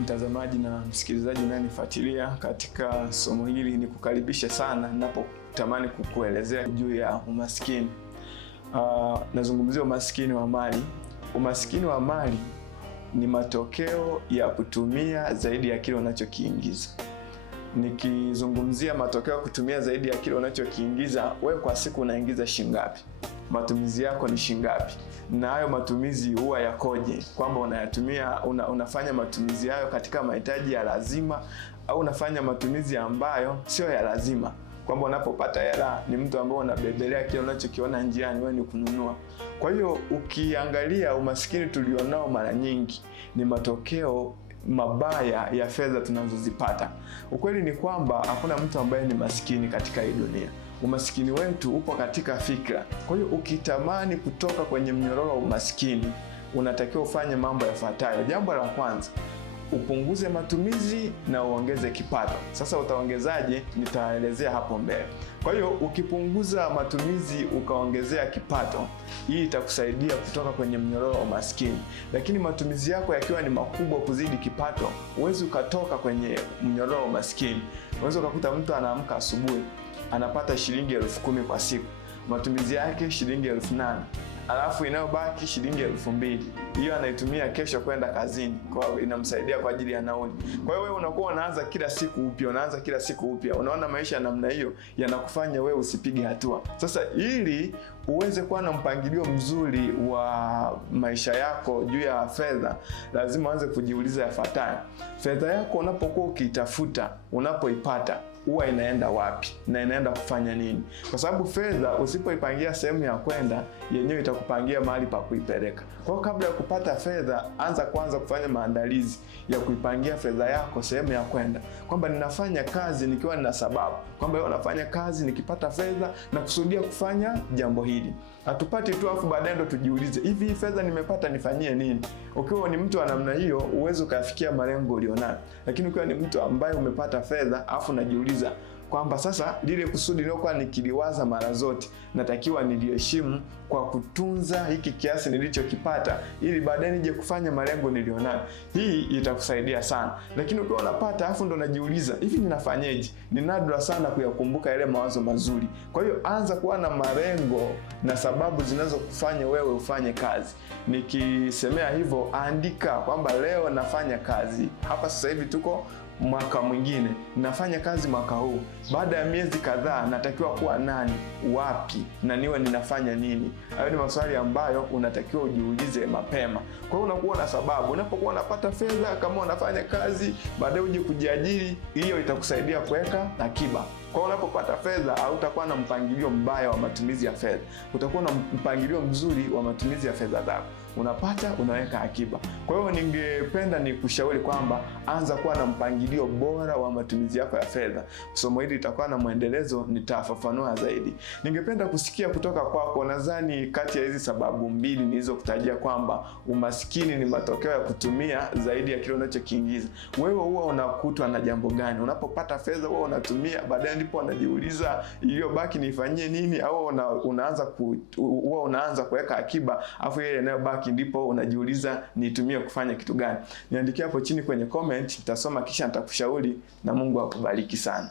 Mtazamaji na msikilizaji unayenifuatilia katika somo hili, ni kukaribisha sana ninapotamani kukuelezea juu ya umaskini. Nazungumzia umaskini wa mali. Umaskini wa mali ni matokeo ya kutumia zaidi ya kile unachokiingiza. Nikizungumzia matokeo ya kutumia zaidi ya kile unachokiingiza, wewe kwa siku unaingiza shingapi? Matumizi yako ni shingapi? Na hayo matumizi huwa yakoje? Kwamba unayatumia unafanya matumizi hayo katika mahitaji ya lazima, au unafanya matumizi ambayo sio ya lazima? Kwamba unapopata hela ni mtu ambaye unabebelea kile unachokiona njiani wewe ni kununua. Kwa hiyo ukiangalia umaskini tulionao mara nyingi ni matokeo mabaya ya fedha tunazozipata. Ukweli ni kwamba hakuna mtu ambaye ni maskini katika hii dunia. Umaskini wetu upo katika fikra. Kwa hiyo ukitamani kutoka kwenye mnyororo wa umaskini, unatakiwa ufanye mambo yafuatayo. Jambo la kwanza, upunguze matumizi na uongeze kipato. Sasa utaongezaje? Nitaelezea hapo mbele. Kwa hiyo ukipunguza matumizi ukaongezea kipato, hii itakusaidia kutoka kwenye mnyororo wa umaskini. Lakini matumizi yako yakiwa ni makubwa kuzidi kipato, huwezi ukatoka kwenye mnyororo wa umaskini. Unaweza ukakuta mtu anaamka asubuhi anapata shilingi 10,000 kwa siku, matumizi yake shilingi 8,000, alafu inayobaki shilingi 2,000. Hiyo anaitumia kesho kwenda kazini, kwa inamsaidia kwa ajili ya nauli. Kwa hiyo wewe unakuwa unaanza kila siku upya, Unaona maisha namna hiyo yanakufanya wewe usipige hatua. Sasa ili uweze kuwa na mpangilio mzuri wa maisha yako juu ya fedha, lazima uanze kujiuliza yafuatayo. Fedha yako unapokuwa ukiitafuta, unapoipata, huwa inaenda wapi na inaenda kufanya nini? Kwa sababu fedha usipoipangia sehemu ya kwenda, yenyewe itakupangia mahali pa kuipeleka. Kwa hiyo kabla ya kupata fedha, anza kwanza kufanya maandalizi ya kuipangia fedha yako sehemu ya kwenda. Kwamba ninafanya kazi nikiwa nina sababu. Kwamba leo nafanya kazi nikipata fedha na kusudia kufanya jambo hili. Hatupati tu afu baadaye ndo tujiulize, hivi hii fedha nimepata nifanyie nini? Ukiwa ni mtu wa namna hiyo, uwezo ukafikia malengo ulionayo. Lakini ukiwa ni mtu ambaye umepata fedha afu unajiuliza kwamba sasa lile kusudi nilokuwa nikiliwaza mara zote natakiwa niliheshimu kwa kutunza hiki kiasi nilichokipata, ili baadaye nije kufanya malengo nilionayo. Hii itakusaidia sana. Lakini ukiwa unapata afu ndo unajiuliza, hivi ninafanyeje? Ni nadra sana kuyakumbuka yale mawazo mazuri. Kwa hiyo anza kuwa na malengo na sababu zinazokufanya wewe ufanye kazi. Nikisemea hivyo, andika kwamba leo nafanya kazi. Hapa sasa hivi tuko mwaka mwingine, nafanya kazi mwaka huu. Baada ya miezi kadhaa natakiwa kuwa nani, wapi, na niwe ninafanya nini? Hayo ni maswali ambayo unatakiwa ujiulize mapema. Kwa hiyo unakuwa na sababu. Unapokuwa unapata fedha, kama unafanya kazi, baadaye uje kujiajiri, hiyo itakusaidia kuweka akiba. Kwa hiyo unapopata fedha, hautakuwa na mpangilio mbaya wa matumizi ya fedha. Utakuwa na mpangilio mzuri wa matumizi ya fedha zako. Unapata, unaweka akiba. Kwa hiyo ningependa nikushauri kwamba anza kuwa na mpangilio bora wa matumizi yako ya fedha. Somo hili litakuwa na muendelezo, nitafafanua zaidi. Ningependa kusikia kutoka kwako, nadhani kati ya hizi sababu mbili nilizokutajia kwamba umaskini ni matokeo ya kutumia zaidi ya kile unachokiingiza, wewe huwa unakutwa na jambo gani? Unapopata fedha huwa unatumia, baadaye ndipo unajiuliza iliyobaki nifanyie nini? Au unaanza kuweka akiba, afu ile inayobaki ndipo unajiuliza nitumie kufanya kitu gani? Niandikia hapo chini kwenye comment, nitasoma kisha nitakushauri, na Mungu akubariki sana.